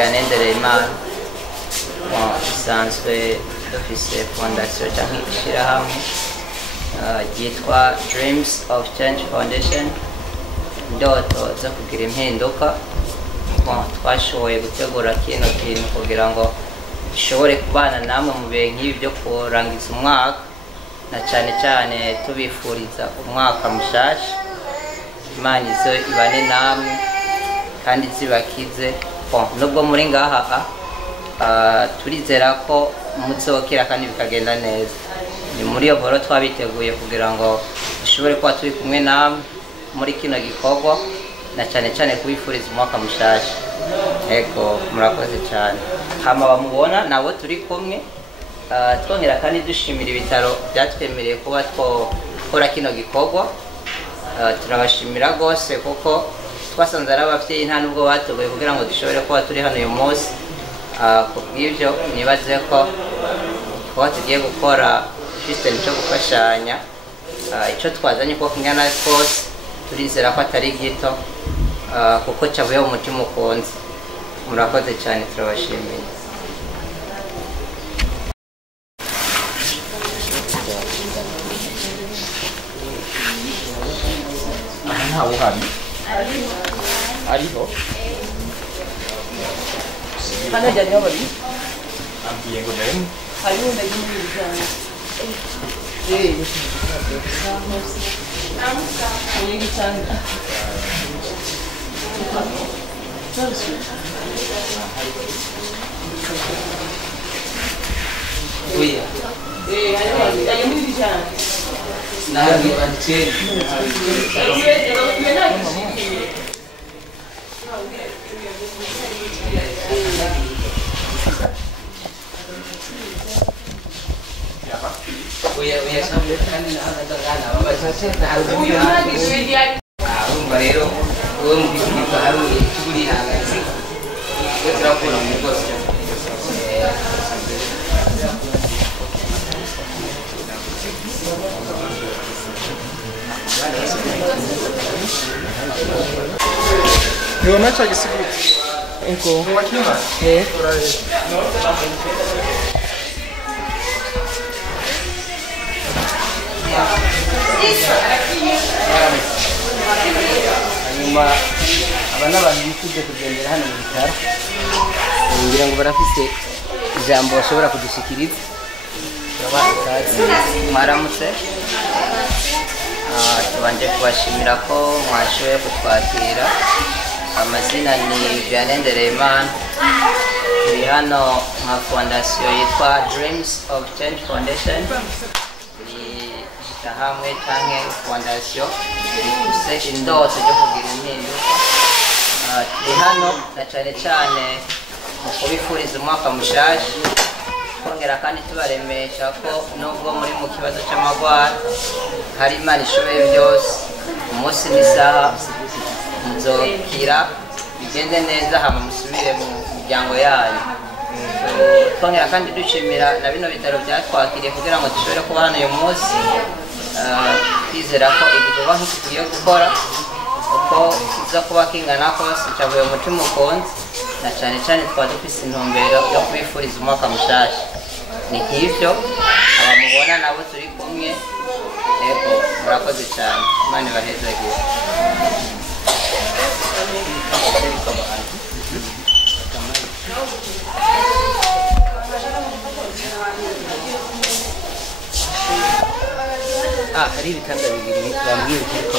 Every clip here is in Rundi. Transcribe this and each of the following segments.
byanendereye Imana isanzwe dufise fondation cyangwa ishyirahamwe ryitwa Dreams of Change Foundation, indoto zo kugira impinduka. Twashoboye gutegura kino kintu kugira ngo dushobore kubana namwe mu bihe nk'ibi byo kurangiza umwaka, na cyane cyane tubifuriza umwaka mushasha. Imana izo ibane namwe kandi zibakize. Nubwo muri ngaha turizera ko muzokira kandi bikagenda neza. Ni muri iyo boro twabiteguye kugira ngo dushobore kuba turi kumwe namwe muri kino gikorwa, na cyane cyane kubifuriza umwaka mushasha. Ego murakoze cyane. Hama bamubona nabo turi kumwe, twongera kandi dushimira ibitaro byatwemereye kuba twakora kino gikorwa. Turabashimira rwose kuko twasanze ari ababyeyi nta nubwo batugoye kugira ngo dushobore kuba turi hano uyu munsi. Kubw'ibyo nibaze ko kuba tugiye gukora system cyo gufashanya, icyo twazanye ko kingana kose turizera ko atari gito, kuko cyavuye mu mutima ukunze. Murakoze cyane, turabashimiye. ntawe uhari ariho hano ajyanye aho bari ambwiye ngo ndabona hariho ndagiye muri bijyanye Eu não tinha seguido. Enco. Aqui, mano. É. Hanyuma aba n'abantu bifuje kugendera hano mu bitaro, ngira ngo barafise ijambo bashobora kudushyikiriza. Turabaha ikaze. Mwaramutse. Tubanje kubashimira ko mwashoboye kutwakira. Amazina ni byanendereye Imana. Turi hano nka fondasiyo yitwa Dreams of Change Foundation. Hamwe cyangwa fondasiyo ifise indoto zo kugira impinduka. Turi hano na cyane cyane mu kubifuriza umwaka mushasha, kongera kandi tubaremesha ko nubwo muri mu kibazo cy'amagwara hari Imana ishoboye byose. Umunsi n'isaha muzokira bigende neza, hama musubire mu miryango yanyu. Kongera kandi dushimira na bino bitaro byatwakiriye kugira ngo dushobore kuba hano uyu munsi. Twizera ko igikorwa nk'iki tugiye gukora uko kiza kuba kingana kose cyavuye mu mutima ukunze, na cyane cyane twaba dufise intumbero yo kubifuriza umwaka mushasha. Ni nk'ivyo abamubona nabo turi kumwe. Ego murakoze cyane, Imana ibahezagire. Hari ibitanda bibiri bambwiye ko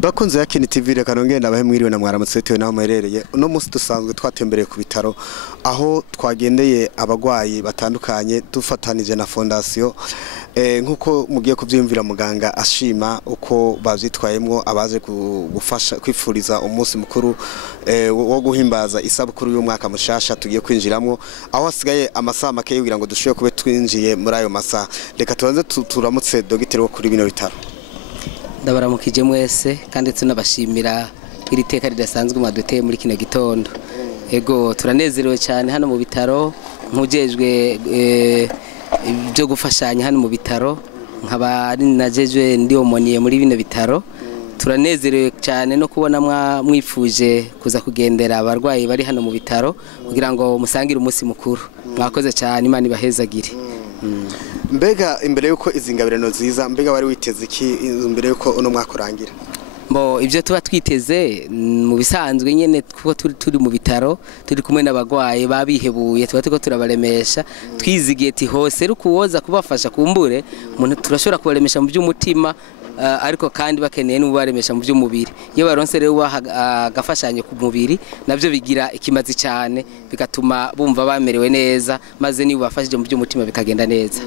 Bakunze yakini TV reka nongenda abahe mwiriwe na mwaramutse tewe naho muherereye uno munsi dusanzwe twatembereye ku bitaro aho twagendeye abagwayi batandukanye dufatanije na fondation nkuko mugiye kuvyumvira muganga ashima uko bavyitwayemwo abaje gufasha kwifuriza umunsi mukuru wo guhimbaza isabukuru y'umwaka mushasha tugiye kwinjiramwo aho hasigaye amasaha make kugira ngo dushobe kube twinjiye muri ayo masaha reka tubanze turamutse dogiteri wo kuri bino bitaro. Ndabaramukije mwese kandi tunabashimira iri teka ridasanzwe mwaduteye muri kino gitondo. Ego turanezerewe cyane hano mu bitaro nkujejwe byo gufashanya hano mu bitaro nkaba najejwe ndi omoniye muri bino bitaro. Turanezerewe cyane no kubona mwifuje kuza kugendera abarwayi bari hano mu bitaro kugira ngo musangire umunsi mukuru. Mwakoze cyane Imana ibahezagire. Mbega imbere yuko izingabirano ziza mbega wari witeze iki imbere yuko uno mwaka urangira? Mbo ibyo tuba twiteze mu bisanzwe nyene kuko turi mu bitaro turi kumwe n'abagwaye babihebuye tuba tuko turabaremesha twizigiye ati hose rukuwoza kubafasha kumbure umuntu turashobora kubaremesha mu by'umutima ariko kandi bakeneye n'ubaremesha mu by'umubiri iyo baronse rero agafashanye ku mubiri navyo bigira ikimazi cyane bigatuma bumva bamerewe neza maze niba bafashije mu by'umutima bikagenda neza.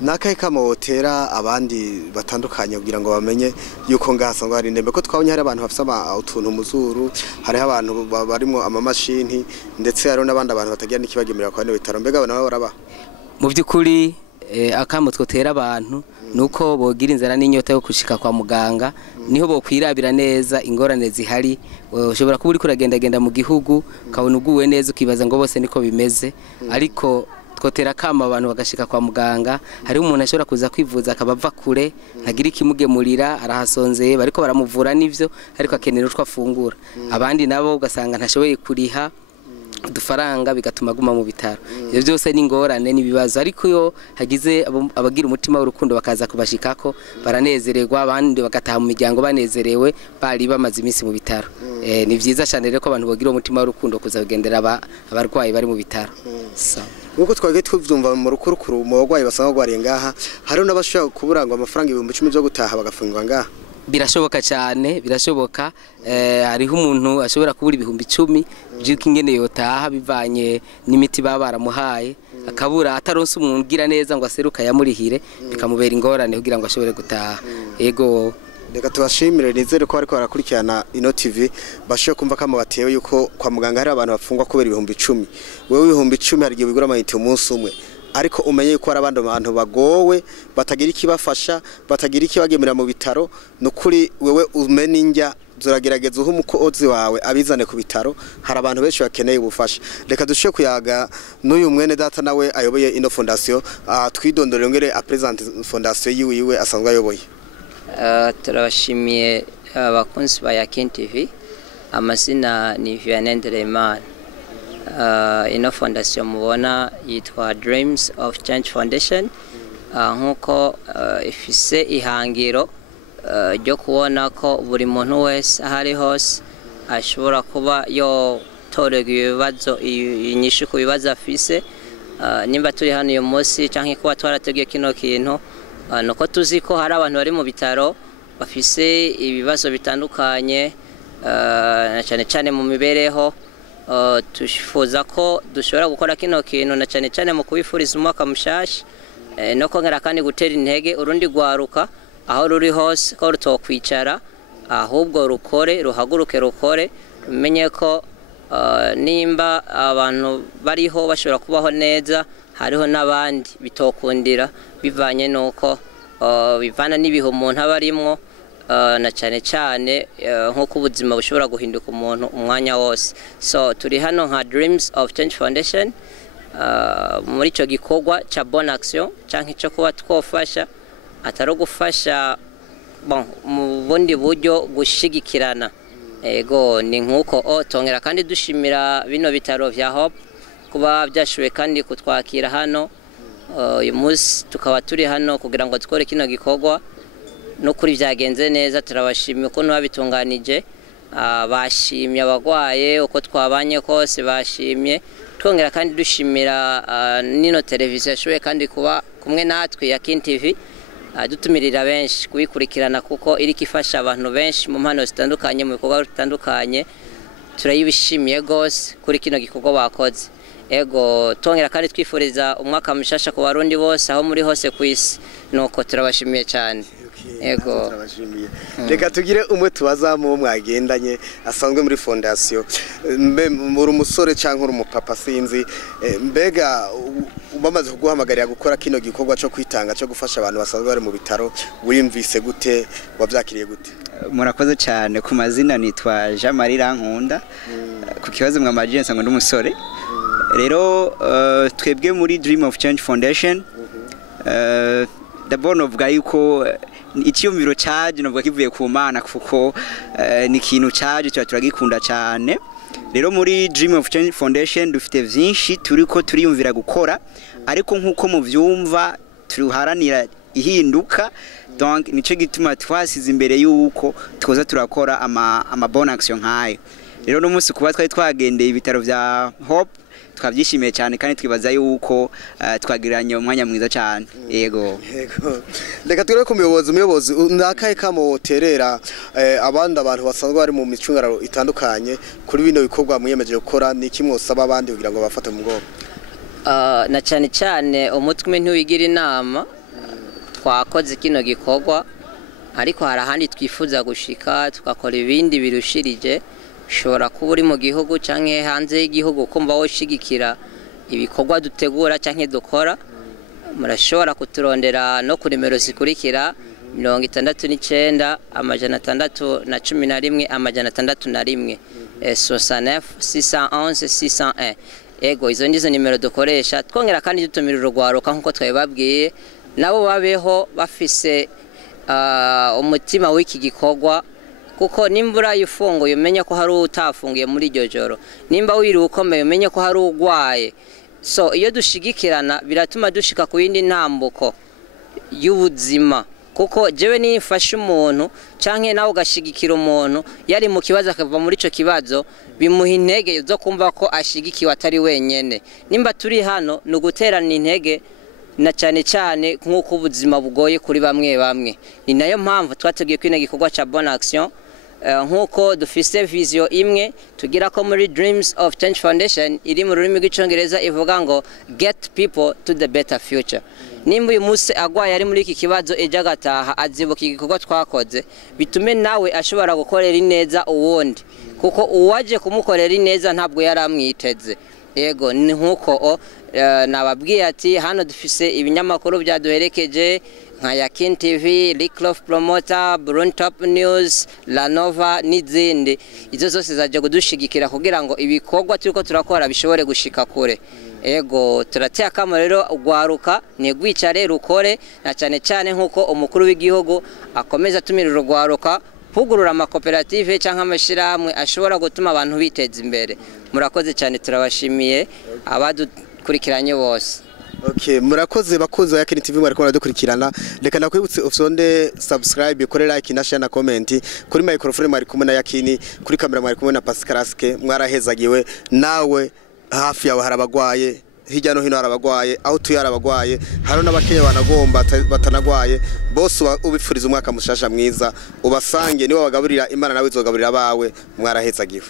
Nakaye kama wotera abandi batandukanye kugira ngo bamenye yuko ngasanga ari ndembe ko twabonye hari abantu bafite utuntu muzuru hari abantu barimo amamashini ndetse hari n'abandi abantu batagira n'ikibagemera kwa bitaro mbega bana baraba mu by'ukuri akamo twotera abantu nuko bogira inzara n'inyota yo kushika kwa muganga niho bokwirabira neza ingorane zihari ushobora kuba uri kuragendagenda mu gihugu kabona uguwe neza ukibaza ngo bose niko bimeze ariko twotera kama abantu bagashika kwa muganga hari umuntu ashobora kuza kwivuza akabava kure ntagira ikimugemurira arahasonzeye bariko baramuvura nivyo ariko akenera utwa afungura abandi nabo ugasanga ntashoboye kuriha udufaranga bigatuma guma mu bitaro iyo byose ni ngorane n'ibibazo ariko yo hagize abagira umutima w'urukundo bakaza kubashikako baranezererwa abandi bagataha mu miryango banezerewe bari bamaze iminsi mu bitaro ni vyiza cyane rero ko abantu bagira umutima w'urukundo kuza kugendera abarwayi bari mu bitaro. Nuko twage tuvyumva mu rukurukuru mu bagwayi basanga gwari ngaha hari n'abashaka kuburangwa amafaranga 10,000 byo gutaha bagafungwa ngaha. Birashoboka cyane birashoboka hariho umuntu ashobora kubura 10,000 byuko ingene yotaha bivanye n'imiti baba baramuhaye akabura ataronse umuntu ugira neza ngo aseruka yamurihire bikamubera ingorane kugira ngo ashobore gutaha. Yego reka tubashimire nizere ko ariko barakurikirana ino TV bashoye kumva kama batewe yuko kwa muganga hari abantu bafungwa kubera 10,000 wewe 10,000 hari gihe bigura amayinite umunsi umwe ariko umenye yuko ari abandi bantu bagowe batagira ikibafasha batagira ikibagemera mu bitaro nukuri wewe umene injya zuragerageza uho umukozi wawe abizane ku bitaro hari abantu benshi bakeneye ubufasha reka dushe kuyaga n'uyu mwene data nawe ayoboye ino fondation twidondorere ngere a present fondation yiwe asanzwe ayoboye. Turabashimiye abakunzi ba Yakini TV amazina ni Vianney. Ino fondation mubona yitwa Dreams of Change Foundation nkuko ifise ihangiro ryo kubona ko buri muntu wese ahari hose ashobora kuba yo torega ibibazo inyishu ku bibazo afise nimba turi hano uyu munsi canke kuba twarateguye kino kintu nuko tuzi ko hari abantu bari mu bitaro bafise ibibazo bitandukanye cyane cyane mu mibereho tushyifuza ko dushobora gukora kino kintu na cyane cyane mu kubifuriza umwaka mushasha no kongera kandi gutera intege urundi rwaruka aho ruri hose ko rutokwicara ahubwo ruhaguruke rukore rumenye ko nimba abantu bariho bashobora kubaho neza hariho n'abandi bitokundira bivanye nuko bivana n'ibihe umuntu aba arimwo na cyane cyane nk'uko ubuzima bushobora guhinduka umuntu umwanya wose. So turi hano nka Dreams of Change Foundation muri icyo gikorwa cya bonne action cyangwa icyo kuba twofasha atari gufasha mu bundi buryo gushigikirana. Ego ni nk'uko tongera kandi dushimira bino bitaro vya Hope kuba byashoboye kandi kutwakira hano uyu munsi tukaba turi hano kugira ngo dukore kino gikorwa no kuri byagenze neza. Turabashimiye ukuntu babitunganije, bashimye abagwaye uko twabanye kose bashimye. Twongera kandi dushimira nino televiziyo yashoboye kandi kuba kumwe natwe ya Kin TV dutumirira benshi kubikurikirana kuko iri kifasha abantu benshi mu mpano zitandukanye mu bikorwa bitandukanye. Turayibishimiye gose kuri kino gikorwa bakoze. Ego twongera kandi twifuriza umwaka mushasha ku barundi bose aho muri hose ku isi, nuko turabashimiye cyane. Ego reka tugire umwe tubaza mu mwagendanye asanzwe muri fondation, muri umusore cyangwa uri umupapa sinzi, mbega bamaze kuguhamagarira gukora kino gikorwa cyo kwitanga cyo gufasha abantu basanzwe bari mu bitaro, wimvise gute, wabyakiriye gute? Murakoze cyane. Ku mazina nitwa Jean Marie Rankunda, ku kibazo mwamaje nsanga ndi umusore. Rero twebwe muri Dream of Change Foundation d'abord novuga yuko icyumviro cyaje novuga kivuye ku Mana kuko ni ikintu cyaje turagikunda cyane. Rero muri Dream of Change Foundation dufite byinshi turiko turiyumvira gukora, ariko nkuko muvyumva turuharanira ihinduka. Donc nico gituma twasize imbere yuko twoza turakora ama bonne action nkayo. Rero no munsi kuba twari twagendeye ibitaro vya Hope twabyishimiye cyane kandi twibaza yuko twagiranye umwanya mwiza cyane. Yego reka twere ku umuyobozi ndakaye kamo terera abandi abantu basanzwe bari mu micungararo itandukanye kuri bino bikorwa muyemeje gukora, ni kimwe usaba abandi kugira ngo bafate mu bwoko? Na cyane cyane umutwe ntiwigira inama. Twakoze kino gikorwa ariko hari ahandi twifuza gushika tukakora ibindi birushirije. Ushobora kuba uri mu gihugu cyangwa hanze y'igihugu kumva woshigikira ibikorwa dutegura cyangwa dukora, murashobora kuturondera no ku nimero zikurikira 69 611 611 69 611 601. Ego izo ndizo nimero dukoresha. Twongera kandi dutumira urugwaruka nkuko twabibabwiye nabo babeho bafise umutima w'iki gikorwa, kuko nimbura yifunguye umenye ko hari utafungiye muri iryo joro, nimba wiri ukomeye umenye ko hari ugwaye. So iyo dushigikirana biratuma dushika ku yindi ntambuko y'ubuzima, kuko jewe nifashe umuntu canke nawe ugashigikira umuntu yari mu kibazo akava muri ico kibazo, bimuha intege zo kumva ko ashigikiwe atari wenyene. Nimba turi hano no guterana intege na cyane cyane nk'uko ubuzima bugoye kuri bamwe bamwe. Ni nayo mpamvu twateguye kwina gikorwa ca bonne action nk'uko dufise vision imwe tugira ko muri Dreams of Change Foundation iri mu rurimi rw'icyongereza ivuga ngo get people to the better future. Nimba uyu munsi agwaye ari muri iki kibazo ejo agataha azibuka igikorwa twakoze, bitume nawe ashobora gukorera ineza uwundi, kuko uwaje kumukorera ineza ntabwo yaramwiteze. Yego ni nkuko nababwiye ati hano dufise ibinyamakuru byaduherekeje nka ya Kin TV, Licklof Promoter, Brun Top News, La Nova n'izindi. Izo zose zaje kudushigikira kugira ngo ibikorwa turiko turakora bishobore gushika kure. Ego turateye akamo rero ugwaruka ni gwicare rukore, na cyane cyane nkuko umukuru w'igihugu akomeza tumira urugwaruka kugurura amakoperative cyangwa amashirahamwe ashobora gutuma abantu biteza imbere. Murakoze cyane, turabashimiye abadukurikiranye bose. Okay, murakoze bakoze ya Kin TV mwariko muradukurikirana. Reka nakwibutse ufyonde subscribe, kore like na share na comment. Kuri microphone mwari kumwe na Yakini, kuri kamera mwari kumwe na Pascalaske. Mwarahezagiwe nawe hafi yawe harabagwaye, hirya no hino harabagwaye, aho tuyara abagwaye, haro n'abakenya banagomba batanagwaye. Bose ubifuriza umwaka mushasha mwiza, ubasange niwe bagaburira Imana nawe izogaburira bawe. Mwarahezagiwe.